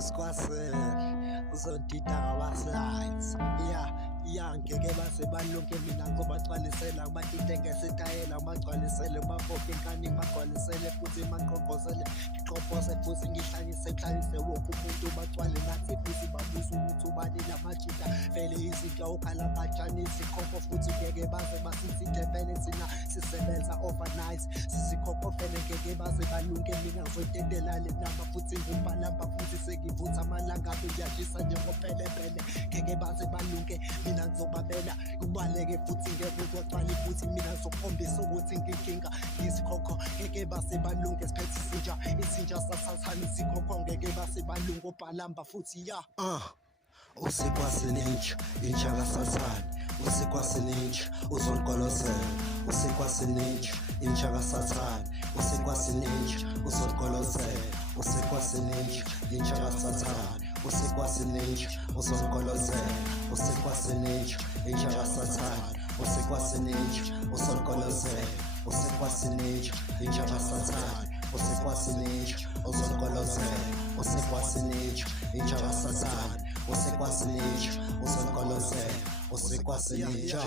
Squassel, uzondida ngama-slides. Ngeke base balunge mina ngobagcwalisela ngibadide ngesitayela ngibagcwalisele ngibabophe inkani ngibagcwalisele futhi mangiqoqozele ngiqophose futhi ngihlanyise wonke umuntu bagcwale nathi futhi babuze ukuthi ubani lamajida vele izinto ukhala batshani isikhopho futhi ngeke baze basithinte vele thina sisebenza overnight sisikhopho vele ngeke baze balunge mina ngizoyitendela le namba futhi ngibhalamba futhi sengivutha amalanga abe ngiyashisa njengopelepele ngeke baze balunge mina ngizobabela kubaleke futhi ngeke kugcwale futhi mina ngizokhombisa ukuthi nginkinga ngisikhokho ngeke base balunge siphethe izinja sasathana isikhokho ngeke base balunge obhalamba futhi usekwasininja inja kasathane usekwasininja uzongolozela usekwasininja inja kasathane usekwasininja uzongolozela usekwasininja inja kasathane usekwasininja uzongolozela usekwasininja inja kasathane usekwasininja uzongolozela usekwasininja inja kasathane usekwasininja uzongolozela usekwasininja inja kasathane usekwasininja uzongolozela usekwasininja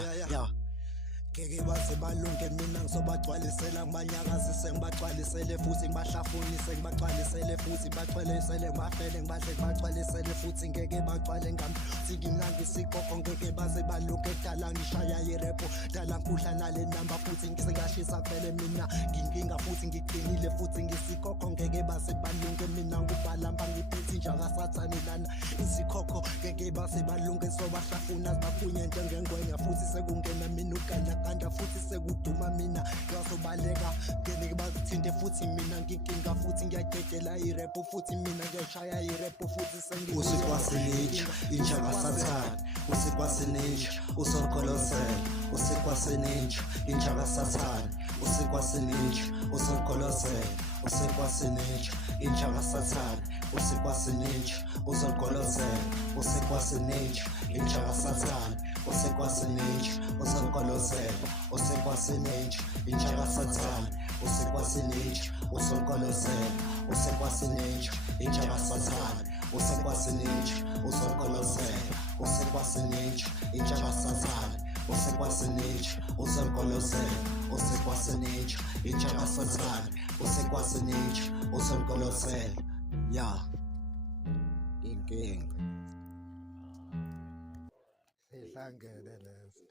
ngeke baze balunge mina ngizobagcwalisela ngibanyakazise ngibagcwalisele futhi ngibahlafunise ngibagcwalisele futhi ngibagcwalisele ngibafele ngibadle ngibagcwalisele futhi ngeke bagcwale ngami singimnandi isikhokho ngeke baze balunge dala ngishaya irepo dala ngikudla nale namba futhi ngisengashisa vele mina nginkinga futhi ngiqinile futhi ngisikhokho ngeke baze balunge mina ngubhalamba ngiphethe inja kasathane lana isikhokho ngeke baze balunge sobahlafuna sibafunye njengengwenya futhi sekungena mina ukanda futhi sekuduma mina ngiyazobaleka ngeke bazithinte futhi mina ngikinga futhi ngiyagegela irepo futhi mina ngiyashaya irepo futhi usekwasininja inja kasathane usekwasininja uzongolozela usekwasininja inja kasathane usekwasininja uzongolozela usekwasininja inja kasathane usekwasininja uzongolozela usekwasininja inja kasathane usekwasininja uzongolozela usekwasininja inja kasathane usekwasininja uzongolozela usekwasininja inja kasathane usekwasininja uzongolozela usekwasininja inja kasathane usekwasininja uzongolozela usekwasininja inja kasathane usekwasininja uzongolozela inkinga sihlangene lezo